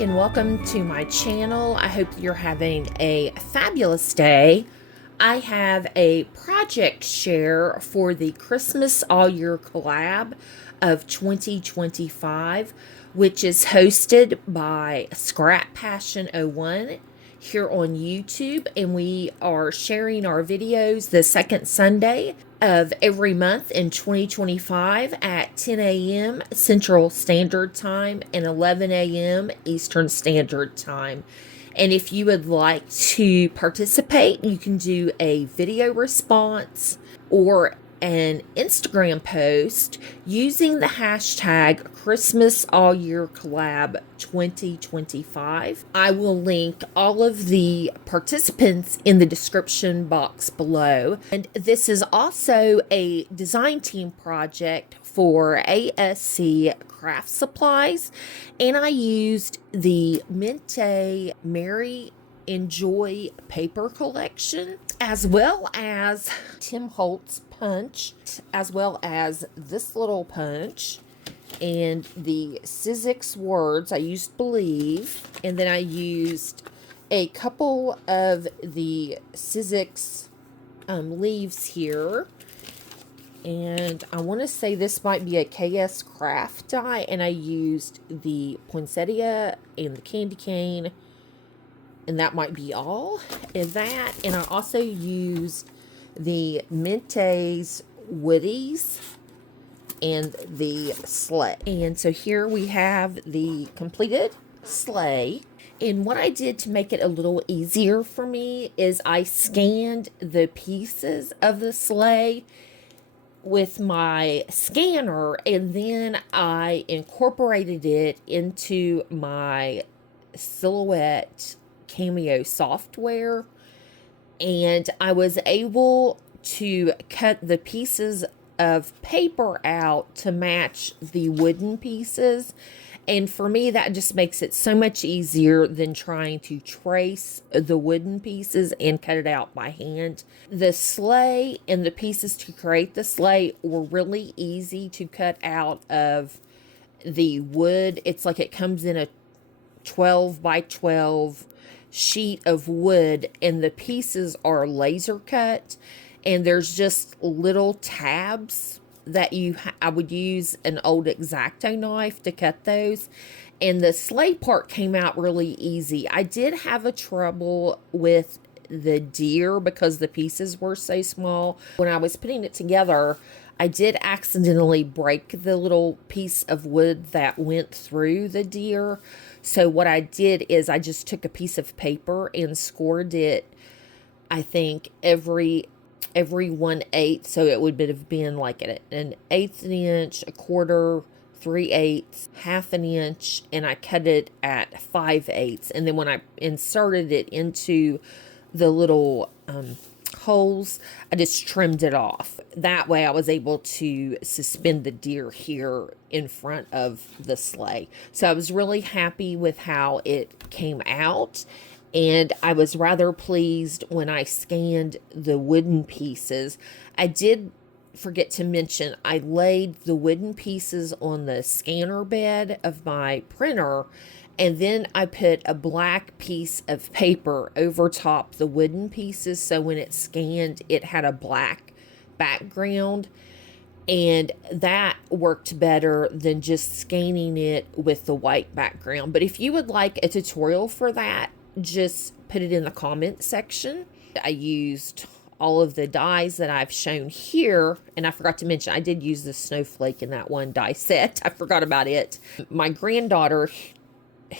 and welcome to my channel. I hope you're having a fabulous day. I have a project share for the Christmas All Year collab of 2025, which is hosted by Scrap Passion 01 here on YouTube, and we are sharing our videos the second Sunday of every month in 2025 at 10 a.m. Central Standard Time and 11 a.m. Eastern Standard Time. And if you would like to participate, you can do a video response or an Instagram post using the hashtag Christmas All Year Collab 2025. I will link all of the participants in the description box below. And this is also a design team project for ASC Craft Supplies. And I used the Minty Merry Enjoy paper collection, as well as Tim Holtz punch, as well as this little punch, and the Sizzix words. I used Believe, and then I used a couple of the Sizzix leaves here, and I want to say this might be a KS Craft die, and I used the poinsettia and the candy cane, and that might be all of that. And I also used the Minty's Woodies and the Sleigh. And so here we have the completed sleigh. And what I did to make it a little easier for me is I scanned the pieces of the sleigh with my scanner, and then I incorporated it into my Silhouette Cameo software, and I was able to cut the pieces of paper out to match the wooden pieces. And for me, that just makes it so much easier than trying to trace the wooden pieces and cut it out by hand. The sleigh and the pieces to create the sleigh were really easy to cut out of the wood. It's like it comes in a 12 by 12 sheet of wood, and the pieces are laser cut, and there's just little tabs that I would use an old X-Acto knife to cut those. And the sleigh part came out really easy. I did have a trouble with the deer because the pieces were so small. When I was putting it together, I did accidentally break the little piece of wood that went through the deer. So what I did is I just took a piece of paper and scored it, I think, every 1/8, so it would have been like an 1/8 inch, a quarter, 3/8, half an inch, and I cut it at 5/8. And then when I inserted it into the little holes, I just trimmed it off. That way I was able to suspend the deer here in front of the sleigh. So I was really happy with how it came out. And I was rather pleased when I scanned the wooden pieces. I did forget to mention, I laid the wooden pieces on the scanner bed of my printer, and then I put a black piece of paper over top the wooden pieces, so when it scanned, it had a black background. And that worked better than just scanning it with the white background. But if you would like a tutorial for that, just put it in the comment section. I used all of the dies that I've shown here, and I forgot to mention I did use the snowflake in that one die set. I forgot about it. My granddaughter,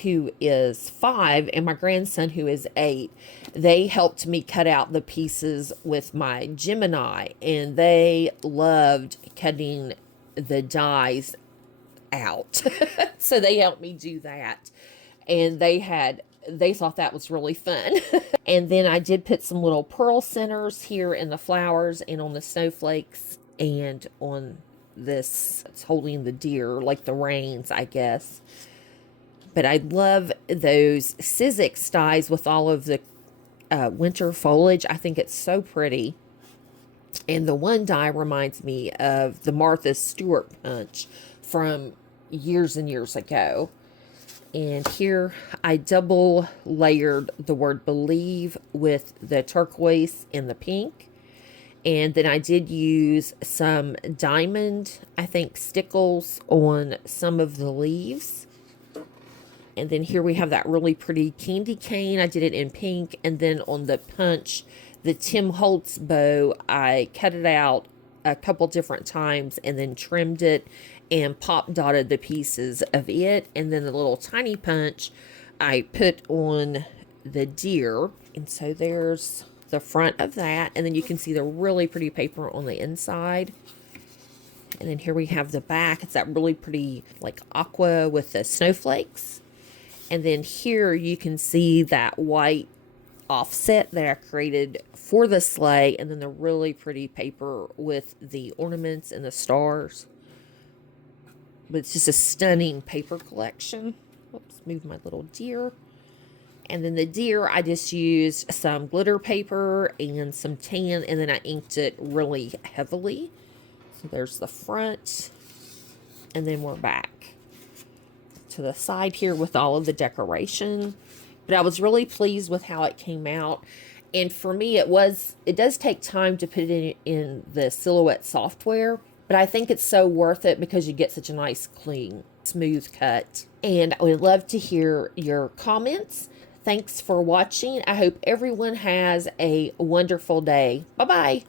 who is 5, and my grandson, who is 8, they helped me cut out the pieces with my Gemini, and they loved cutting the dies out. So they helped me do that, and they thought that was really fun. And then I did put some little pearl centers here in the flowers and on the snowflakes and on this, it's holding the deer, like the reins, I guess. But I love those Sizzix dies with all of the winter foliage. I think it's so pretty. And the one die reminds me of the Martha Stewart punch from years and years ago. And here I double layered the word believe with the turquoise and the pink. And then I did use some diamond, I think, stickles on some of the leaves. And then here we have that really pretty candy cane. I did it in pink. And then on the punch, the Tim Holtz bow, I cut it out a couple different times and then trimmed it and pop dotted the pieces of it. And then the little tiny punch I put on the deer. And so there's the front of that. And then you can see the really pretty paper on the inside. And then here we have the back. It's that really pretty like aqua with the snowflakes. And then here you can see that white offset that I created for the sleigh, and then the really pretty paper with the ornaments and the stars. But it's just a stunning paper collection. Oops, move my little deer. And then the deer, I just used some glitter paper and some tan, and then I inked it really heavily. So there's the front, and then we're back to the side here with all of the decoration. But I was really pleased with how it came out. And for me, it does take time to put it in the Silhouette software, but I think it's so worth it because you get such a nice, clean, smooth cut. And I would love to hear your comments. Thanks for watching. I hope everyone has a wonderful day. Bye-bye.